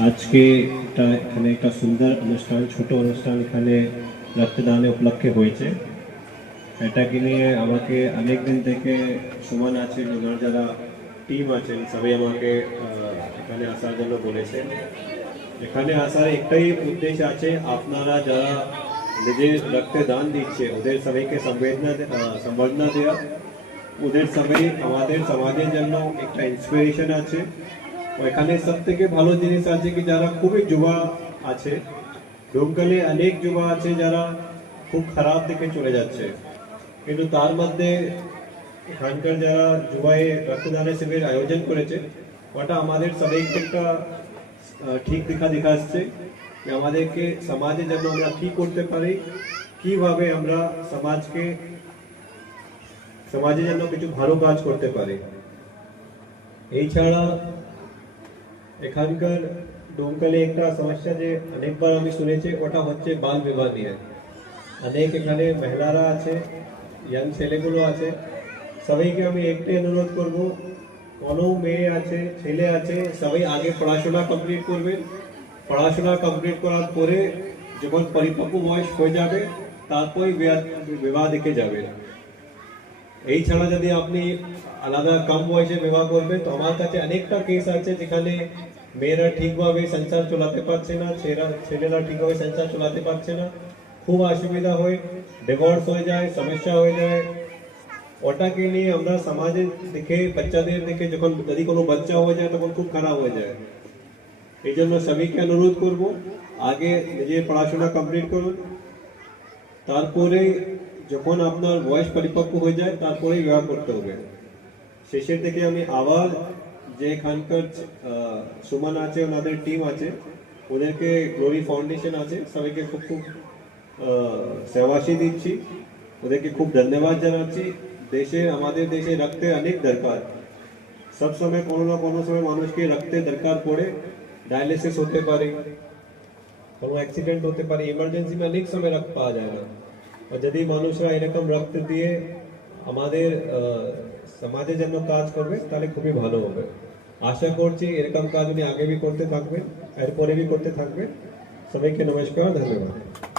আজকে এটা এখানে একটা সুন্দর অনুষ্ঠান ছোট অনুষ্ঠান এখানে রক্তদানে উপলক্ষে হয়েছে এটাকে নিয়ে আমাকে অনেক দিন থেকে সুমন আছেন ওনার যারা টিম আছেন সবাই আমাকে আহ, এখানে আসার জন্য বলেছেন এখানে আসার একটাই উদ্দেশ্য আছে আপনারা যারা নিজের রক্তে দান দিচ্ছে ওদের সবাইকে সংবেদনা দে- আহ, সম্বর্ধনা দেওয়া ওদের সবাই আমাদের সমাজের জন্য একটা ইন্সপিরেশন আছে ওইখানে সব থেকে ভালো জিনিস আছে কি, যারা খুবই যুবা আছে ডোমকালে অনেক যুবা আছে যারা খুব খারাপ দিকে চলে যাচ্ছে। কিন্তু তার মধ্যে এখানকার যারা যুবাই রক্তদানের শিবির আয়োজন করেছে, ওটা আমাদের সবাইকে একটা ঠিক দিকা দেখাচ্ছে যে আমাদেরকে সমাজে যেন আমরা কি করতে পারি, কীভাবে আমরা সমাজকে, সমাজে যেন কিছু ভালো কাজ করতে পারি। এই ছাড়া এখানকার ডোমকালে একটা সমস্যা যে অনেকবার আমি শুনেছি ওটা হচ্ছে বাল বিবাহ নিয়ে অনেক এখানে মহিলারা আছে ইয়াং ছেলেগুলো আছে সবাইকে আমি একটাই অনুরোধ করব কোনো মেয়ে আছে ছেলে আছে সবাই আগে পড়াশোনা কমপ্লিট করবে পড়াশোনা কমপ্লিট করার পরে যখন পরিপক্ব বয়স হয়ে যাবে তারপরে বিয়া- বিবাহ দিকে যাবে এই ছাড়া যদি আপনি আলাদা কম বয়সে বিবাহ করবেন, তো আমার কাছে অনেকটা কেস আছে যেখানে মেয়েরা ঠিকভাবে সংসার চালাতে পারছে না ছেলেরা ছেলেরা ঠিকভাবে সংসার চালাতে পারছে না। খুব অসুবিধা হয় ডিভোর্স হয়ে যায়, সমস্যা হয়ে যায়। ওটাকে নিয়ে আমরা সমাজে দেখে বাচ্চাদের দেখে যখন যদি কোনো বাচ্চা হয়ে যায়, তখন খুব খারাপ হয়ে যায়। এই জন্য সবাইকে অনুরোধ করব, আগে নিজের পড়াশোনা কমপ্লিট করুন। তারপরে যখন আপনার বয়স পরিপক্ক হয়ে যায় তারপরে বিবাহ করতে হবে। শেষের থেকে আমি আবার যে এখানকার সুমন আছে, ওনাদের টিম আছে, ওদেরকে গ্লোরি ফাউন্ডেশন আছে, সবাইকে খুব খুব সেবাসী দিচ্ছি। ওদেরকে খুব ধন্যবাদ জানাচ্ছি। দেশে, আমাদের দেশে রক্তে অনেক দরকার। সব সময় কোনো না কোনো সময় মানুষকে রক্তে দরকার পড়ে ডায়ালিসিস হতে পারে, কোনো অ্যাক্সিডেন্ট হতে পারে ইমার্জেন্সি অনেক সময় রক্ত পাওয়া যায় না। যদি মানুষরা এরকম রক্ত দিয়ে আমাদের সমাজের জন্য কাজ করবে তাহলে খুবই ভালো হবে আশা করছি এরকম কাজ উনি আগে বি করতে থাকবেন এরপরে করতে থাকবেন সবাইকে নমস্কার ধন্যবাদ